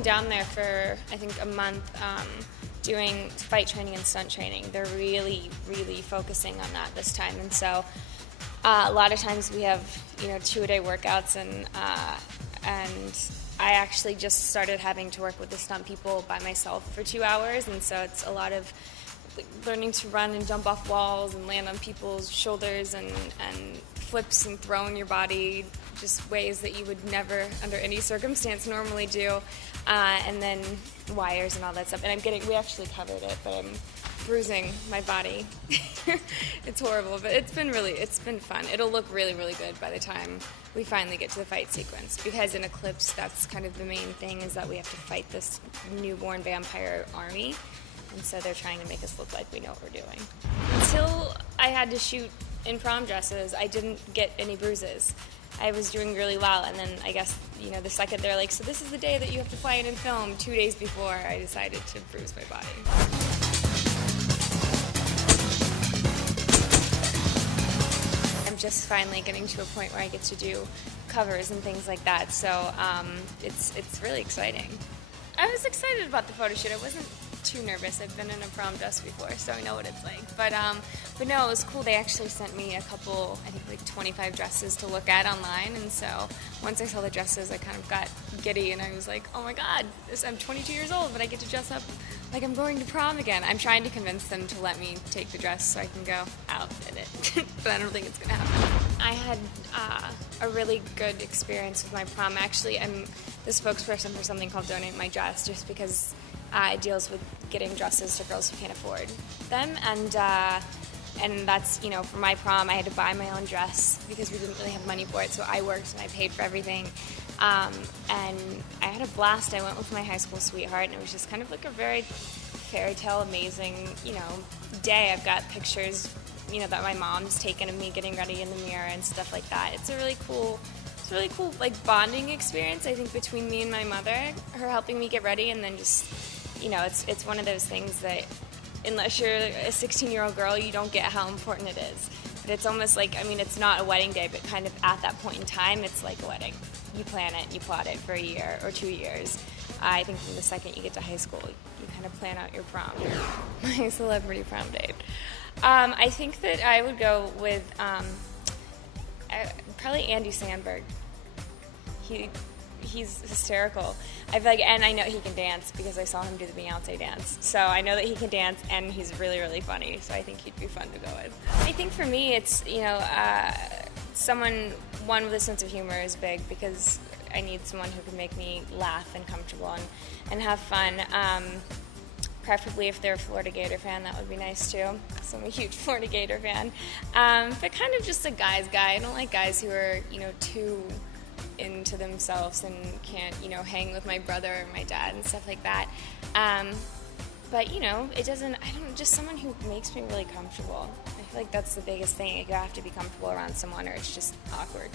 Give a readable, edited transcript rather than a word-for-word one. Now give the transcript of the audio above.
been down there for, I think, a month doing fight training and stunt training. They're really, really focusing on that this time. And so a lot of times we have, 2-a-day workouts, and I actually just started having to work with the stunt people by myself for 2 hours, and so it's a lot of learning to run and jump off walls and land on people's shoulders and flips and throwing your body just ways that you would never under any circumstance normally do, and then wires and all that stuff. And we actually covered it, but I'm bruising my body. It's horrible, but it's been fun. It'll look really, really good by the time we finally get to the fight sequence, because in Eclipse, that's kind of the main thing, is that we have to fight this newborn vampire army, and so they're trying to make us look like we know what we're doing. Until I had to shoot in prom dresses, I didn't get any bruises. I was doing really well, and then I guess, the second they're like, so this is the day that you have to fly in and film, 2 days before, I decided to bruise my body. I'm just finally getting to a point where I get to do covers and things like that, so it's really exciting. I was excited about the photo shoot. I wasn't too nervous. I've been in a prom dress before, so I know what it's like. But no, it was cool. They actually sent me a couple, I think like 25 dresses to look at online, and so once I saw the dresses, I kind of got giddy, and I was like, oh my God, I'm 22 years old, but I get to dress up like I'm going to prom again. I'm trying to convince them to let me take the dress so I can go out in it, but I don't think it's going to happen. I had a really good experience with my prom. Actually, I'm the spokesperson for something called Donate My Dress, just because it deals with getting dresses to girls who can't afford them, and that's, for my prom, I had to buy my own dress because we didn't really have money for it, so I worked and I paid for everything, and I had a blast. I went with my high school sweetheart, and it was just kind of like a very fairy tale, amazing, day. I've got pictures, that my mom's taken of me getting ready in the mirror and stuff like that. It's a really cool, like, bonding experience, I think, between me and my mother, her helping me get ready, and then just, it's one of those things that, unless you're a 16-year-old girl, you don't get how important it is. But it's almost like, it's not a wedding day, but kind of at that point in time, it's like a wedding. You plan it, you plot it for a year or 2 years. I think from the second you get to high school, you kind of plan out your prom, my celebrity prom date. I think that I would go with probably Andy Samberg. He's hysterical. And I know he can dance because I saw him do the Beyonce dance. So I know that he can dance, and he's really, really funny. So I think he'd be fun to go with. I think for me, it's one with a sense of humor is big, because I need someone who can make me laugh and comfortable and have fun. Preferably if they're a Florida Gator fan, that would be nice too. So I'm a huge Florida Gator fan. But kind of just a guy's guy. I don't like guys who are, too into themselves and can't, hang with my brother or my dad and stuff like that. But, just someone who makes me really comfortable. I feel like that's the biggest thing. You have to be comfortable around someone, or it's just awkward.